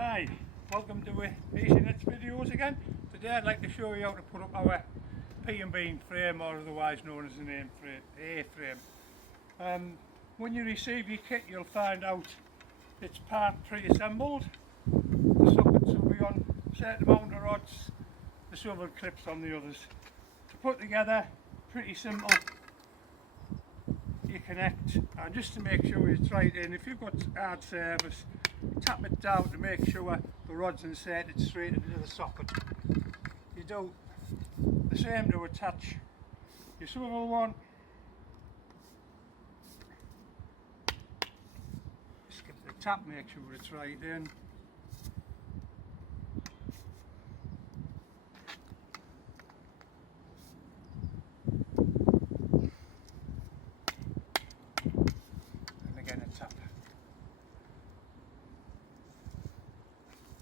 Hi, welcome to Easynets videos again. Today I'd like to show you how to put up our P&B frame, or otherwise known as an A-frame. When you receive your kit, you'll find out it's part pre-assembled. The sockets will be on certain amount of rods, the swivel clips on the others. To put together, pretty simple. You connect, and just to make sure it's right in, if you've got hard service, tap it down to make sure the rod's inserted straight into the socket. You do the same to attach your swivel one. Just give it a tap, make sure it's right in. And again a tap.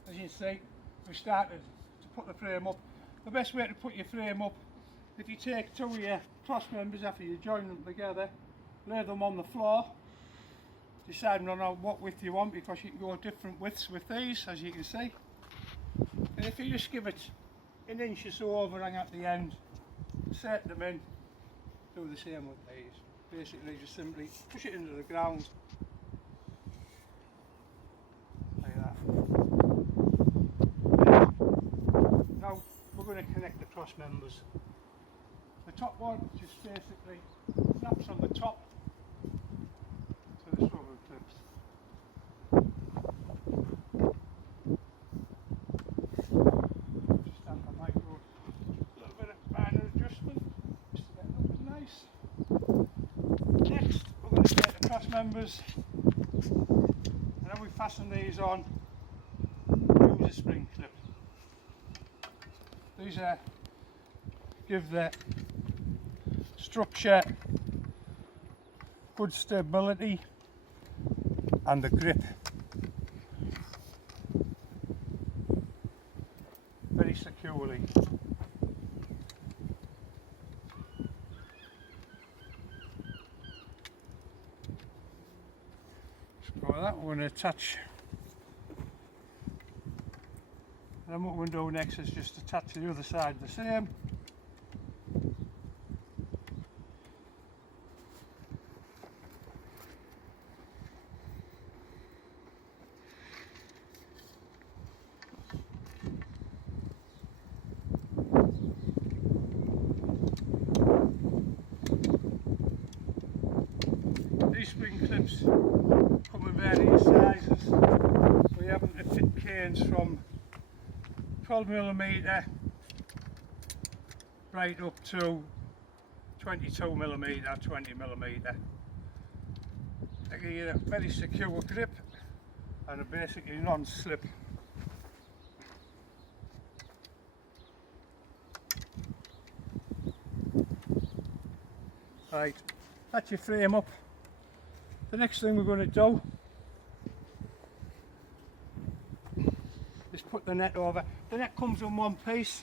As you can see, we started to put the frame up. The best way to put your frame up, if you take two of your cross members after you join them together, lay them on the floor, deciding on what width you want, because you can go different widths with these, as you can see. And if you just give it an inch or so overhang at the end, set them in, do the same with these. Basically just simply push it into the ground like that. Now we're going to connect the cross members. The top one just basically snaps on the top to the swivel clips. Just stand on micro, a little bit of minor adjustment just to get it looking nice. Next we're going to take the cross members, and then we fasten these on, use a spring clip. These give the structure good stability and the grip very securely. Just go like that. We're going to attach. And then what we're going to do next is just attach the other side the same. These spring clips come in various sizes. We happen to fit canes from 12mm right up to 22mm, 20mm. They give you a very secure grip and a basically non-slip. Right, that's your frame up. The next thing we're going to do is put the net over. The net comes in one piece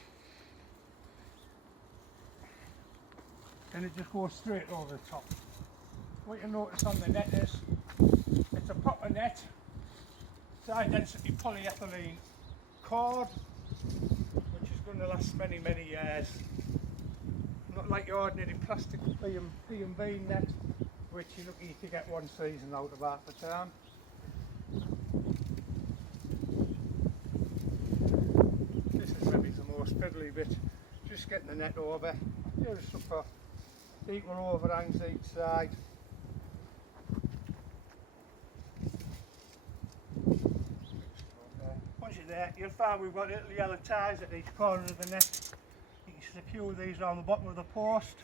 and it just goes straight over the top. What you'll notice on the net is it's a proper net. It's high density polyethylene cord, which is going to last many years. Not like your ordinary plastic P&B net, which you're lucky to get one season out of half the time. This is maybe the most fiddly bit, just getting the net over. Just look for equal overhangs each side. Once you're there, you'll find we've got little yellow ties at each corner of the net. You can secure these around the bottom of the post.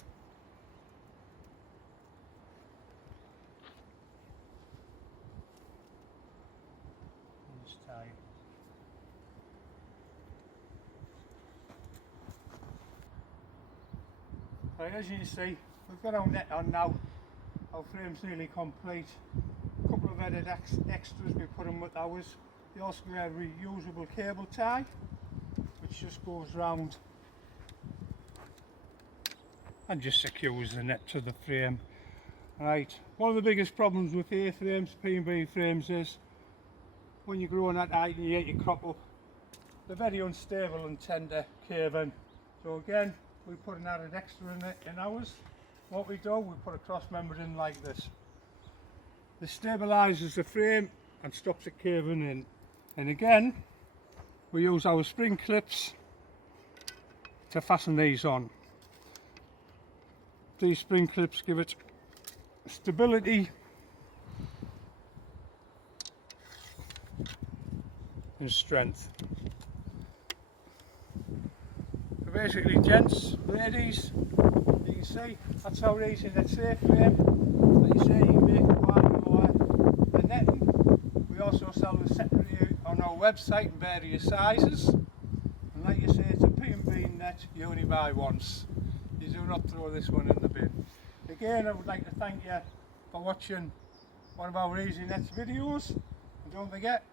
Right, as you can see, we've got our net on now. Our frame's nearly complete. A couple of added extras we put in with ours. They also have a reusable cable tie, which just goes round and just secures the net to the frame. Right, one of the biggest problems with A-frames, P&B frames, is when you're growing at height and you get your crop up, they're very unstable and tend to cave in. So again, we put an added extra in ours. What we do, we put a cross member in like this. This stabilises the frame and stops it caving in. And again, we use our spring clips to fasten these on. These spring clips give it stability and strength. So basically, gents, ladies, you can see that's how Easynets frame. Like you say, you can make it wide or the netting. We also sell them separately on our website in various sizes. And like you say, it's a P&B net you only buy once. You do not throw this one in the bin. Again, I would like to thank you for watching one of our Easynets videos. And don't forget,